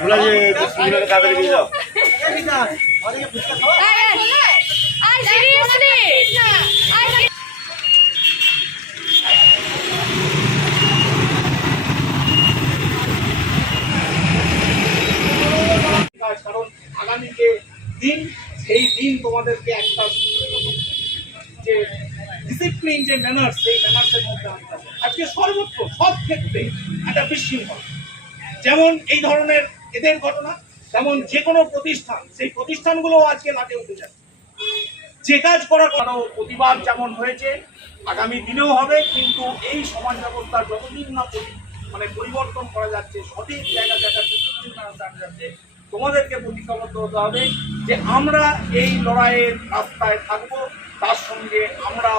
খোলা যে কাদের দিয়ে দাও কারণ আগামী যে দিন সেই দিন তোমাদেরকে একটা যে ডিসিপ্লিন যে ম্যানার্স সেই ম্যানার্সের মধ্যে আনতে হবে। আজকে সর্বত্র সব ক্ষেত্রে একটা বিশৃঙ্খলা, যেমন এই ধরনের এদের ঘটনা, তেমন যে কোনো প্রতিষ্ঠান সেই প্রতিষ্ঠানগুলো আজকে লাটে উঠে যায়। যে কাজ করার প্রতিবাদ যেমন হয়েছে আগামী দিনেও হবে, কিন্তু এই সমাজ ব্যবস্থা যতদিন না পরিবর্তন করা যাচ্ছে, সঠিক জায়গা ডিসিপ্লিন আনা যাচ্ছে, তোমাদেরকে প্রতিজ্ঞাবদ্ধ হতে হবে যে আমরা এই লড়াইয়ের রাস্তায় থাকবো, তার সঙ্গে আমরা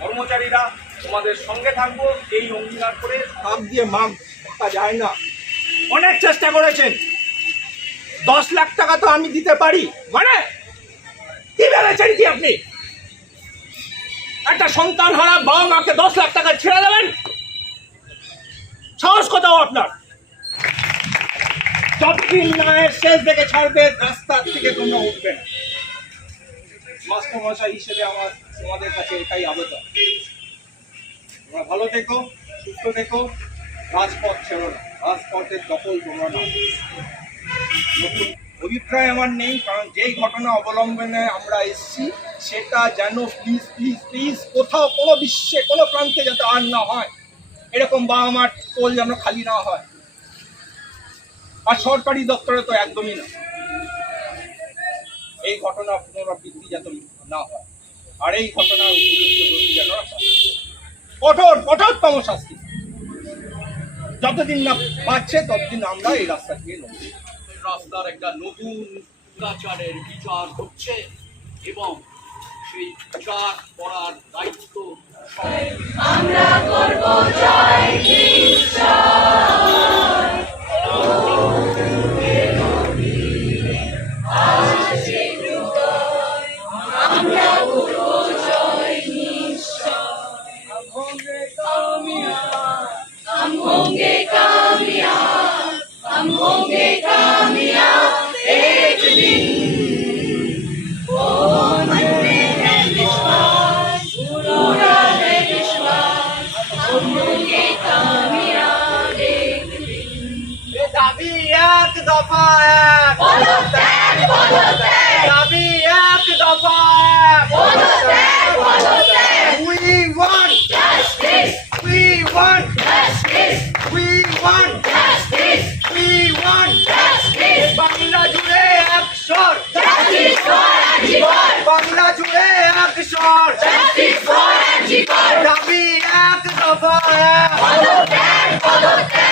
কর্মচারীরা তোমাদের সঙ্গে থাকবো, এই অঙ্গীকার করে হাত দিয়ে মাপ থাকা যায় না। অনেক চেষ্টা করেছেন, 10 লাখ টাকা তো আমি দিতে পারি, মানে কি ভেবেছেন কি আপনি? একটা সন্তান হারা বাবা মাকে 10 লাখ টাকা ছেড়ে দেবেন? সাহস কোথাও আপনার? যতদিন না শেষ দেখে ছাড়বে রাস্তার থেকে তোমরা উঠবে না। মাস্টার মশাই হিসেবে আমার তোমাদের কাছে এটাই আবেদন, তোমরা ভালো থেকো, সুস্থ থেকো, রাজপথ ছেড়ো না, রাজপথের দখল তোমরা না। নতুন অভিপ্রায় আমার নেই, কারণ যেই ঘটনা অবলম্বনে আমরা এসেছি সেটা যেন প্লিজ প্লিজ প্লিজ কোথাও কোনো বিশ্বে কোনো প্রান্তে যাতে আর না হয়, এরকম বাবা মার কোল যেন খালি না হয়। আর সরকারি দপ্তরে তো একদমই না, এই ঘটনা পুনরাবৃত্তি যাতে না হয়, আর এই ঘটনার উপযুক্ত দোষী যেন কঠোর কঠোরতম শাস্তি যতদিন না পাচ্ছে ততদিন আমরা এই রাস্তা দিয়ে নেব। রাস্তার একটা নতুন কাচারের বিচার হচ্ছে এবং সেই বিচার করার দায়িত্ব আমরা করব জয় हम होंगे कामयाब एक दिन। ओ मन में है विश्वास, पूरा है विश्वास, हम होंगे कामयाब एक दिन। दाबी एक दफा एक, बोलो तैर बोलो तैर, दाबी एक दफा एक, बोलो तैर बोलो तैर। We want Justice, we want justice, we want justice, we want justice. Bangla জুড়ে এক স্বর, Justice for Antigor, বাংলা জুড়ে এক স্বর, justice for Antigor. দাবি এক দফা এক, Follow that, follow that.